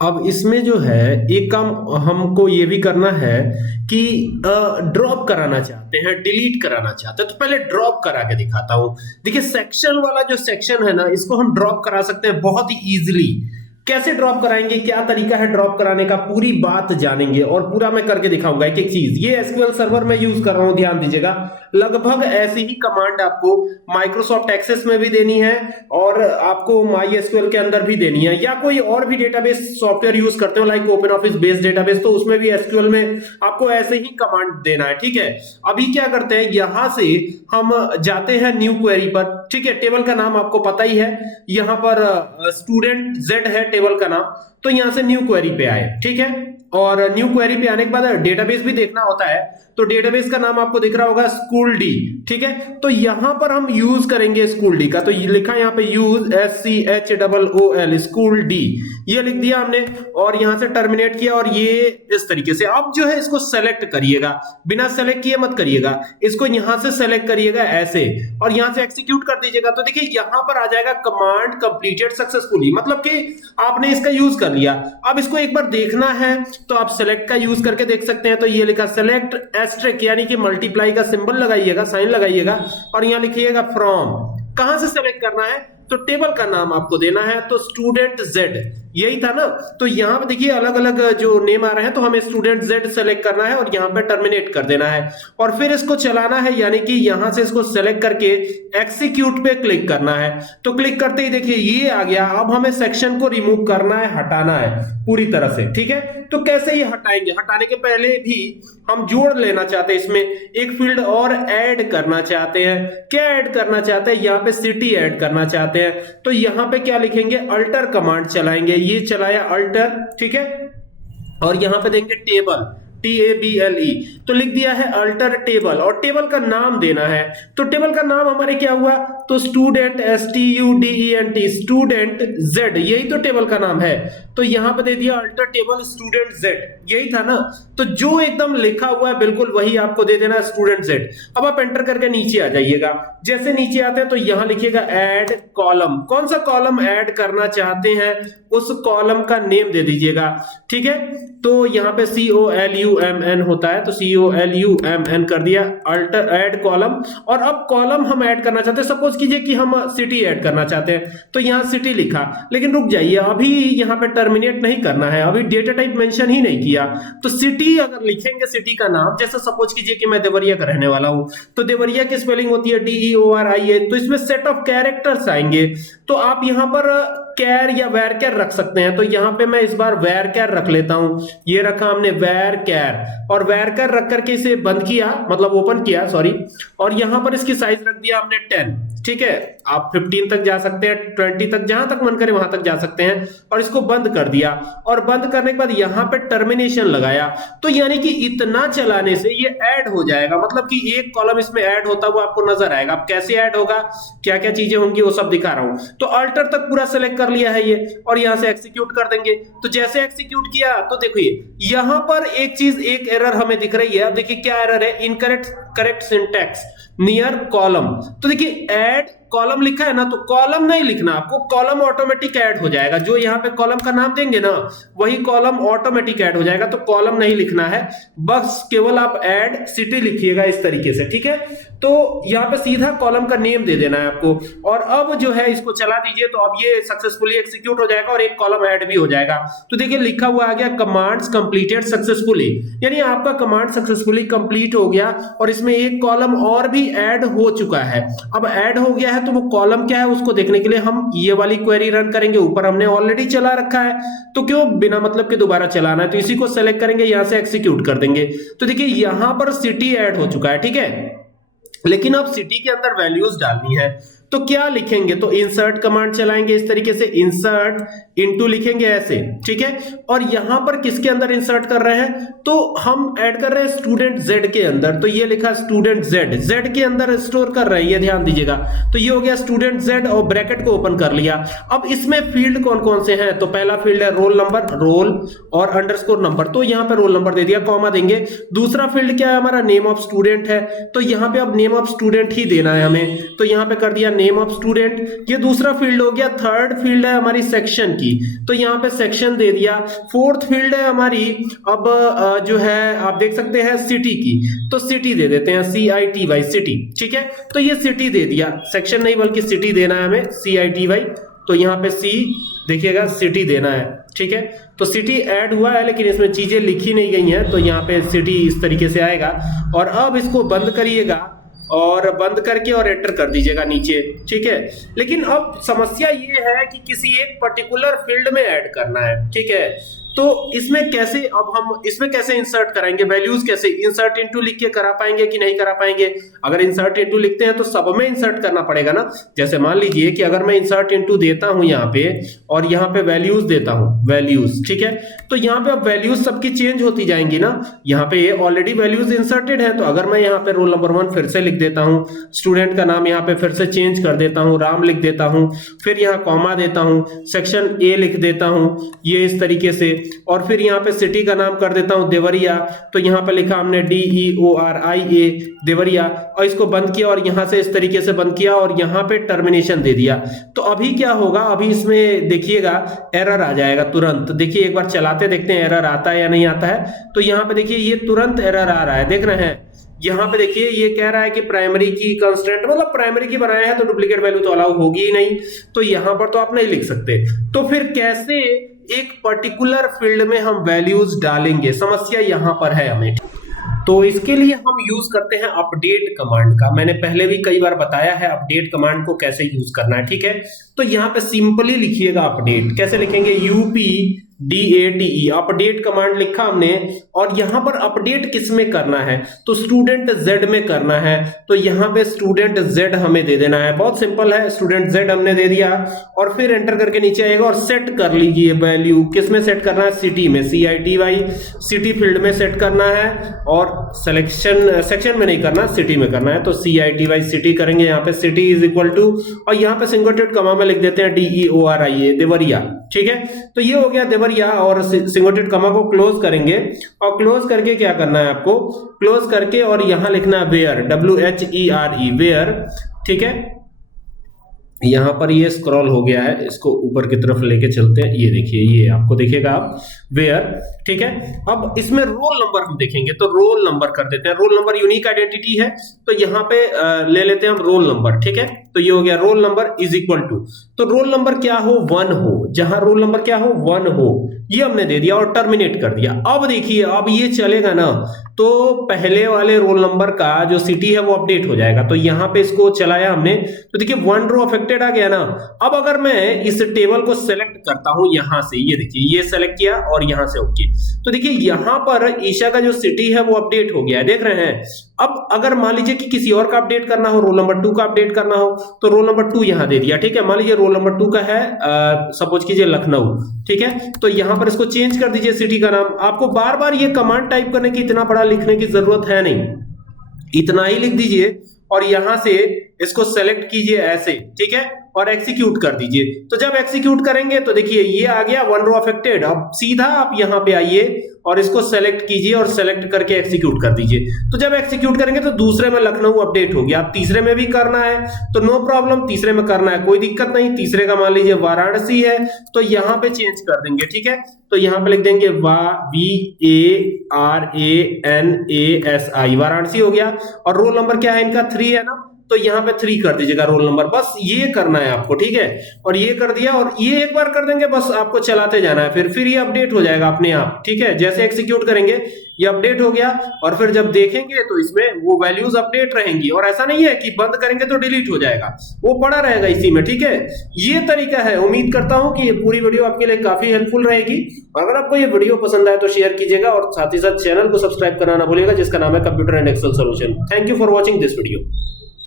अब इसमें जो है एक काम हमको ये भी करना है कि ड्रॉप कराना चाहते हैं, डिलीट कराना चाहते हैं, तो पहले ड्रॉप करा के दिखाता हूं। देखिए सेक्शन वाला जो सेक्शन है ना, इसको हम ड्रॉप करा सकते हैं बहुत ही इजीली। कैसे ड्रॉप कराएंगे, क्या तरीका है ड्रॉप कराने का, पूरी बात जानेंगे और पूरा मैं करके दिखाऊंगा एक एक चीज। ये एसक्यूएल सर्वर मैं यूज कर रहा हूं, ध्यान दीजिएगा। लगभग ऐसी ही कमांड आपको माइक्रोसॉफ्ट एक्सेस में भी देनी है और आपको माई एसक्यूएल के अंदर भी देनी है, या कोई और भी डेटाबेस सॉफ्टवेयर यूज करते हो like open office based database, तो उसमें भी एसक्यूएल में आपको ऐसे ही कमांड देना है। ठीक है, अभी क्या करते हैं, यहां से हम जाते हैं न्यू क्वेरी पर। ठीक है, टेबल का नाम आपको पता ही है, यहां पर स्टूडेंट जेड है टेबल का नाम, तो यहां से न्यू क्वेरी पे आए। ठीक है, और न्यू क्वेरी पे आने के बाद डेटाबेस भी देखना होता है, तो डेटाबेस का नाम आपको दिख रहा होगा स्कूल डी। ठीक है, तो यहां पर हम यूज करेंगे स्कूल डी का, तो ये लिखा यहां पे यूज SCHOOL स्कूल डी, ये लिख दिया हमने और यहां से टर्मिनेट किया। और ये इस तरीके से अब जो है इसको सेलेक्ट करिएगा, बिना सेलेक्ट किए मत करिएगा, इसको यहां से सेलेक्ट करिएगा ऐसे और यहां से एग्जीक्यूट कर दीजिएगा। तो देखिए यहां पर आ जाएगा कमांड कंप्लीटेड सक्सेसफुली, मतलब कि आपने इसका यूज कर लिया। अब इसको एक बार देखना है तो आप सेलेक्ट का यूज करके देख सकते हैं, तो ये लिखा सेलेक्ट एस्ट्रिक यानी कि मल्टीप्लाई का सिंबल लगाइएगा, साइन लगाइएगा और यहां लिखिएगा फ्रॉम। कहां से सेलेक्ट करना है, तो टेबल का नाम आपको देना है, तो स्टूडेंट जेड यही था ना। तो यहां पे देखिए अलग अलग जो नेम आ रहे हैं, तो हमें स्टूडेंट जेड सेलेक्ट करना है और यहां पे टर्मिनेट कर देना है और फिर इसको चलाना है, यानी कि यहां से इसको सेलेक्ट करके एक्सीक्यूट पे क्लिक करना है। तो क्लिक करते ही देखिए ये आ गया। अब हमें सेक्शन को रिमूव करना है, हटाना है पूरी तरह से। ठीक है, तो कैसे ये हटाएंगे, हटाने के पहले भी हम जोड़ लेना चाहते हैं, इसमें एक फील्ड और ऐड करना चाहते हैं। क्या ऐड करना चाहते हैं, यहाँ पे सिटी ऐड करना चाहते हैं, तो यहां पे क्या लिखेंगे, अल्टर कमांड चलाएंगे। ये चलाया अल्टर, ठीक है, और यहां पे देंगे टेबल, TABLE, तो लिख दिया है अल्टर टेबल और टेबल का नाम देना है। तो टेबल का नाम हमारे क्या हुआ, तो स्टूडेंट STUDENT स्टूडेंट जेड, यही तो टेबल का नाम है। तो यहां पे दे दिया अल्टर टेबल स्टूडेंट जेड, यही था ना। तो जो एकदम लिखा हुआ है बिल्कुल वही आपको दे देना स्टूडेंट जेड। अब आप एंटर करके नीचे आ जाइएगा। जैसे नीचे आते हैं तो यहां लिखिएगा ऐड कॉलम, कौन सा कॉलम ऐड करना चाहते हैं उस कॉलम का नेम दे दीजिएगा। ठीक है, तो यहां पे COLUMN होता है, तो COLUMN कर दिया, अल्टर ऐड कॉलम। और अब कॉलम हम ऐड करना चाहते हैं, सपोज कीजिए कि हम सिटी ऐड करना चाहते हैं, तो यहां सिटी लिखा, लेकिन रुक जाइए, अभी यहां पे टर्मिनेट नहीं करना है, अभी डेटा टाइप मेंशन ही नहीं किया। तो सिटी अगर लिखेंगे, सिटी का नाम, जैसे सपोज कीजिए कि मैं देवरिया का रहने वाला हूं, तो देवरिया की स्पेलिंग होती है DEORIA, तो इसमें सेट ऑफ कैरेक्टर्स आएंगे। तो आप यहां पर कैर या वैर कैर रख सकते हैं, तो यहां पे मैं इस बार वैर कैर रख लेता हूं। ये रखा हमने वैर कैर, और वैर कैर रख करके इसे बंद किया, मतलब ओपन किया सॉरी, और यहां पर इसकी साइज रख दिया हमने 10। ठीक है, आप 15 तक जा सकते हैं, 20 तक, जहां तक मन करे वहां तक जा सकते हैं, और इसको बंद कर दिया। और बंद करने के बाद यहां पे टर्मिनेशन लगाया, तो यानी कि इतना चलाने से ये ऐड हो जाएगा, मतलब कि एक कॉलम इसमें ऐड होता हुआ आपको नजर आएगा। अब कैसे ऐड होगा, क्या क्या चीजें होंगी, वो सब दिखा रहा हूं। तो अल्टर तक पूरा सेलेक्ट कर लिया है ये, और यहां से एग्जीक्यूट कर देंगे। तो जैसे एग्जीक्यूट किया तो देखिए यहां पर एक चीज, एक एरर हमें दिख रही है। अब देखिए क्या एरर है, incorrect correct syntax near column. तो देखिए ऐड कॉलम लिखा है ना, तो कॉलम नहीं लिखना आपको, कॉलम ऑटोमेटिक ऐड हो जाएगा। जो यहाँ पे कॉलम का नाम देंगे ना, वही कॉलम ऑटोमेटिक ऐड हो जाएगा। तो कॉलम नहीं लिखना है, बस केवल आप ऐड सिटी लिखिएगा इस तरीके से। ठीक है, तो यहाँ पे सीधा कॉलम का नेम दे देना है आपको। और अब जो है इसको चला दीजिए, तो अब ये सक्सेसफुली एग्जीक्यूट हो जाएगा और एक कॉलम ऐड भी हो जाएगा। तो देखिए लिखा हुआ आ गया कमांड्स कंप्लीटेड सक्सेसफुली, यानी आपका कमांड सक्सेसफुली कंप्लीट हो गया और इसमें एक कॉलम और भी ऐड हो चुका है। अब ऐड हो गया है तो वो कॉलम क्या है उसको देखने के लिए हम ये वाली क्वेरी रन करेंगे। ऊपर हमने ऑलरेडी चला रखा है, तो क्यों बिना मतलब के दोबारा चलाना है, तो इसी को सेलेक्ट करेंगे, यहां से एग्जीक्यूट कर देंगे। तो देखिए यहां पर सिटी ऐड हो चुका है। ठीक है, लेकिन अब सिटी के अंदर वैल्यूज डालनी है, तो क्या लिखेंगे, तो इंसर्ट कमांड चलाएंगे इस तरीके से, इंसर्ट इनटू लिखेंगे ऐसे। ठीक है, और यहां पर किसके अंदर इंसर्ट कर रहे हैं, तो हम ऐड कर रहे हैं स्टूडेंट जेड के अंदर। तो ये लिखा स्टूडेंट जेड, जेड के अंदर स्टोर कर रहे हैं, ये ध्यान दीजिएगा। तो ये हो गया स्टूडेंट जेड और ब्रैकेट को ओपन कर लिया। अब इसमें फील्ड कौन कौन से हैं, तो पहला फील्ड है रोल नंबर, रोल और अंडरस्कोर नंबर, तो यहां पर रोल नंबर दे दिया, कॉमा देंगे। दूसरा फील्ड क्या है हमारा, नेम ऑफ स्टूडेंट है, तो यहां पे अब नेम ऑफ स्टूडेंट ही देना है हमें, तो यहां पे कर दिया नेम ऑफ स्टूडेंट, ये दूसरा फील्ड हो गया। थर्ड फील्ड है हमारी सेक्शन की, तो यहाँ पे सेक्शन दे दिया। फोर्थ फील्ड है हमारी अब जो है आप देख सकते हैं सिटी की, तो सिटी दे देते हैं CITY सिटी, ठीक है। तो ये सिटी दे दिया, सेक्शन नहीं बल्कि सिटी देना है हमें CITY, तो यहाँ पे C देखिएगा सिटी देना है, ठीक है। तो सिटी ऐड हुआ है लेकिन इसमें चीजें लिखी नहीं गई हैं, तो यहाँ पे सिटी इस तरीके से आएगा। और अब इसको बंद करिएगा और बंद करके और एंटर कर दीजिएगा नीचे, ठीक है। लेकिन अब समस्या ये है कि किसी एक पर्टिकुलर फील्ड में ऐड करना है, ठीक है। तो इसमें कैसे, अब हम इसमें कैसे इंसर्ट कराएंगे, वैल्यूज कैसे इंसर्ट इनटू लिख के करा पाएंगे कि नहीं करा पाएंगे। अगर इंसर्ट इनटू लिखते हैं तो सब में इंसर्ट करना पड़ेगा ना। जैसे मान लीजिए कि अगर मैं इंसर्ट इनटू देता हूं यहाँ पे और यहाँ पे वैल्यूज देता हूं, वैल्यूज, ठीक है। तो यहाँ पे अब वैल्यूज सबकी चेंज होती जाएंगी ना। यहाँ पे ऑलरेडी वैल्यूज इंसर्टेड है, तो अगर मैं यहाँ पे रोल नंबर 1 फिर से लिख देता हूँ, स्टूडेंट का नाम यहाँ पे फिर से चेंज कर देता हूँ, राम लिख देता हूँ, फिर यहाँ कॉमा देता हूँ, सेक्शन A लिख देता हूँ, ये इस तरीके से, और फिर यहाँ पे सिटी का नाम कर देता हूं देवरिया, तो यहाँ पे लिखा हमने DEORIA देवरिया, और इसको बंद किया और यहाँ से इस तरीके से बंद किया और यहाँ पे टर्मिनेशन दे दिया। तो अभी क्या होगा, अभी इसमें देखिएगा एरर आ जाएगा तुरंत। देखिए एक बार चलाते देखते हैं एरर आता है या नहीं आता है। तो यहाँ पे देखिए ये तुरंत एरर आ रहा है, देख रहे हैं। यहाँ पे देखिए ये कह रहा है कि प्राइमरी की कंस्ट्रेंट, मतलब प्राइमरी की बनाया है तो डुप्लीकेट वैल्यू तो अलाउ होगी ही नहीं, तो यहाँ पर तो आप नहीं लिख सकते। तो फिर कैसे एक पर्टिकुलर फील्ड में हम वैल्यूज डालेंगे, समस्या यहां पर है हमें। तो इसके लिए हम यूज करते हैं अपडेट कमांड का। मैंने पहले भी कई बार बताया है अपडेट कमांड को कैसे यूज करना है, ठीक है। तो यहाँ पे सिंपली लिखिएगा अपडेट, कैसे लिखेंगे, UPDATE, अपडेट कमांड लिखा हमने। और यहां पर अपडेट किस में करना है, तो स्टूडेंट Z में करना है, तो यहाँ पे स्टूडेंट Z हमें दे देना है। बहुत सिंपल है, स्टूडेंट Z हमने दे दिया और फिर एंटर करके नीचे आएगा और सेट कर लीजिए वैल्यू। किस में सेट करना है, सिटी में, CITY सिटी फील्ड में सेट करना है, और सिलेक्शन सेक्शन में नहीं करना, सिटी में करना है। तो CITY सिटी करेंगे, यहाँ पे सिटी इज इक्वल टू, और यहाँ पे सिंगल कमा में लिख देते हैं DEORIA देवरिया, ठीक है। तो ये हो गया देवरिया, और सिंगल कमा को क्लोज करेंगे, और क्लोज करके क्या करना है आपको, क्लोज करके और यहां लिखना है वेयर, WHERE वेयर, ठीक है। यहां पर ये स्क्रॉल हो गया है, इसको ऊपर की तरफ लेके चलते हैं, ये देखिए, ये आपको दिखेगा आप वेयर, ठीक है। अब इसमें रोल नंबर हम देखेंगे, तो रोल नंबर कर देते हैं। रोल नंबर यूनिक आइडेंटिटी है, तो यहाँ पे ले लेते हैं हम रोल नंबर, ठीक है। तो ये हो गया roll number is equal to, तो रोल नंबर क्या हो, 1 हो, जहां रोल नंबर क्या हो, 1 हो, ये हमने दे दिया और टर्मिनेट कर दिया। अब देखिए अब ये चलेगा ना, तो पहले वाले रोल नंबर का जो सिटी है वो अपडेट हो जाएगा। तो यहाँ पे इसको चलाया हमने, तो देखिए 1 रो अफेक्टेड आ गया ना। अब अगर मैं इस टेबल को सेलेक्ट करता हूं यहां से, ये देखिए ये सेलेक्ट किया और यहां से ओके, तो देखिए यहां पर ईशा का जो सिटी है वो अपडेट हो गया है, देख रहे हैं। अब अगर मान लीजिए कि किसी और का अपडेट करना हो, रोल नंबर 2 का अपडेट करना हो, तो रोल नंबर 2 यहां दे दिया, ठीक है। मान लीजिए रोल नंबर 2 का है सपोज कीजिए लखनऊ, ठीक है। तो यहां पर इसको चेंज कर दीजिए सिटी का नाम। आपको बार बार ये कमांड टाइप करने की, इतना बड़ा लिखने की जरूरत है नहीं, इतना ही लिख दीजिए और यहां से इसको सेलेक्ट कीजिए ऐसे, ठीक है, और एग्जीक्यूट कर दीजिए। तो जब एग्जीक्यूट करेंगे तो देखिए ये आ गया 1 रो अफेक्टेड। अब सीधा आप यहां पे आइए और इसको सेलेक्ट कीजिए और सेलेक्ट करके एग्जीक्यूट कर दीजिए। तो जब एग्जीक्यूट करेंगे तो दूसरे में लखनऊ अपडेट हो गया। अब तीसरे में भी करना है तो नो प्रॉब्लम, तीसरे में करना है कोई दिक्कत नहीं। तीसरे का मान लीजिए वाराणसी है, तो यहां पे चेंज कर देंगे, ठीक है। तो यहां पे लिख देंगे VARANASI, वाराणसी हो गया। और रोल नंबर क्या है इनका, 3 है ना, तो यहाँ पे 3 कर दीजिएगा रोल नंबर, बस ये करना है आपको, ठीक है। और ये कर दिया और ये एक बार कर देंगे, बस आपको चलाते जाना है, फिर ये अपडेट हो जाएगा अपने आप, ठीक है। जैसे एग्जीक्यूट करेंगे ये अपडेट हो गया, और फिर जब देखेंगे तो इसमें वो वैल्यूज अपडेट रहेंगी। और ऐसा नहीं है कि बंद करेंगे तो डिलीट हो जाएगा, वो पड़ा रहेगा इसी में, ठीक है। ये तरीका है। उम्मीद करता हूं कि ये पूरी वीडियो आपके लिए काफी हेल्पफुल रहेगी। अगर आपको ये वीडियो पसंद आए तो शेयर कीजिएगा और साथ ही साथ चैनल को सब्सक्राइब करना ना भूलिएगा, जिसका नाम है computer and Excel solution. Thank you for watching this video.